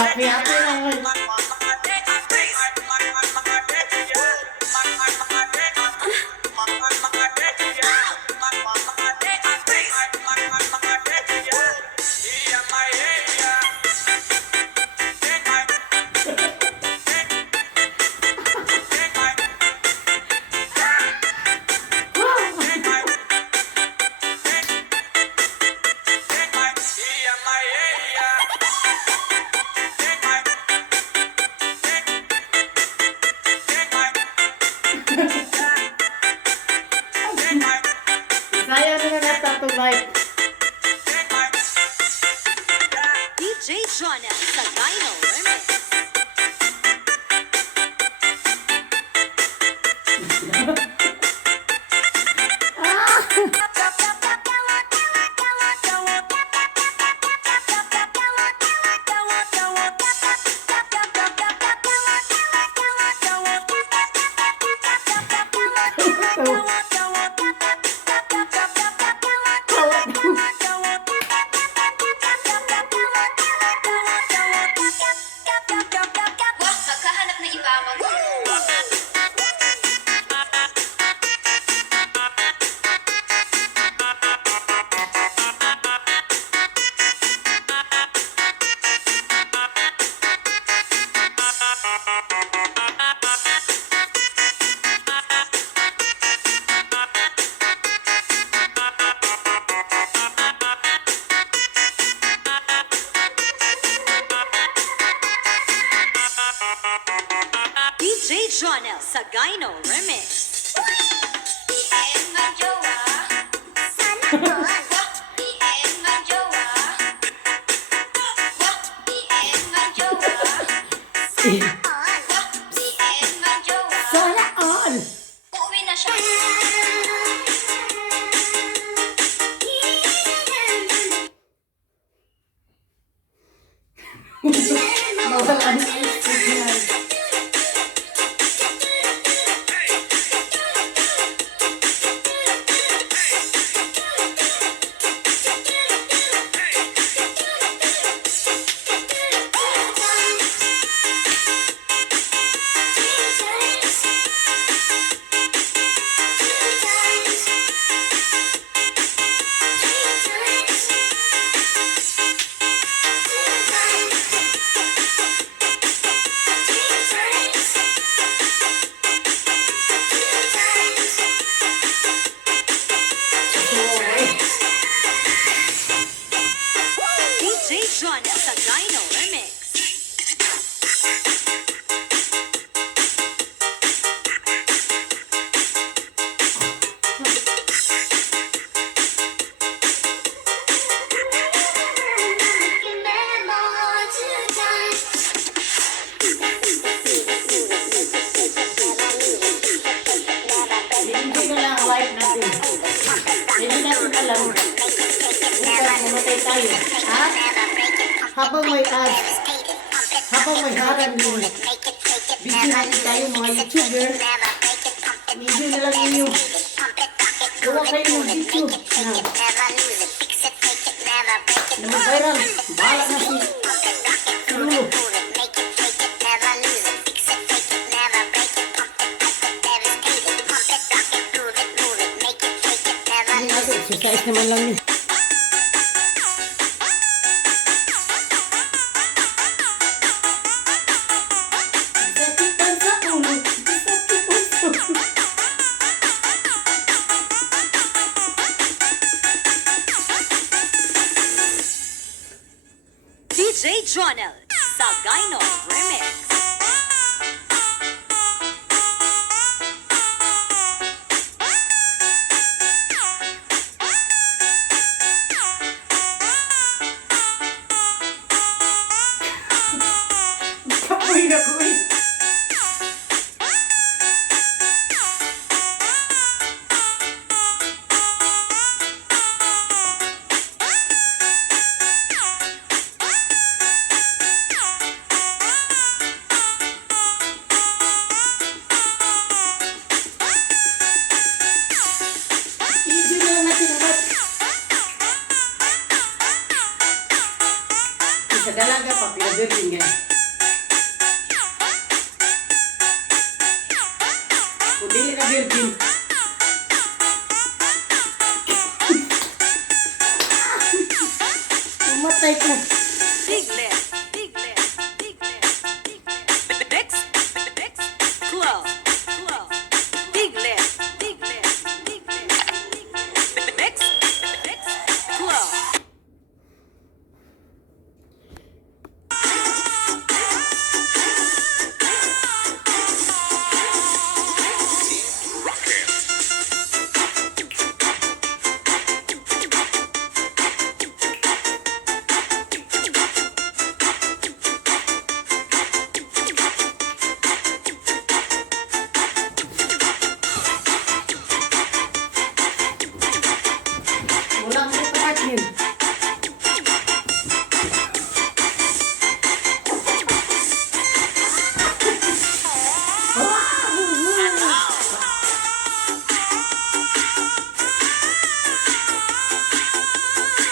Happy naman. Saya na natatubay. DJ Jonel sa Dino Remix. Magkahanap ng iba DJ Jonel sa Dino Remix. Sana all. Uuwi na siya. Bawal ang signal. DJ Jonel sa Dino Remix. Hindi na lang ang life natin. Hindi natin alam. Bukas mamatay tayo. Ha? Habang may ads, habang may harang yun, video natin tayo mga YouTuber. Video na lang ninyo. Gawa kayo ng video na mag-viral. Bahala na si Lulu. Hindi natin, exercise naman lang yun. Sakitan sa ulo. Sakitan sa ulo. DJ Jonel sa Dino Remix. Kapoy na ko eh. sa dalaga pa pinabirding yan. Kung dili ka virgin, umatay ko. Piglet, piglet, piglet, piglet. Mix, mix, claw, claw. Piglet, piglet, piglet, piglet. Mix, mix, claw. Wala ko sa akin.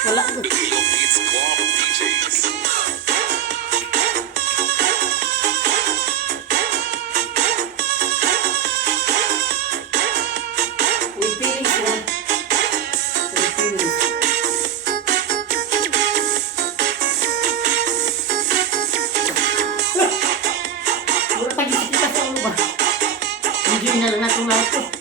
Wala ko. It's Club DJs. Philippines yan. Philippines. Wala pa kita sa ulo ba? Enjoy na lang natong lahat to.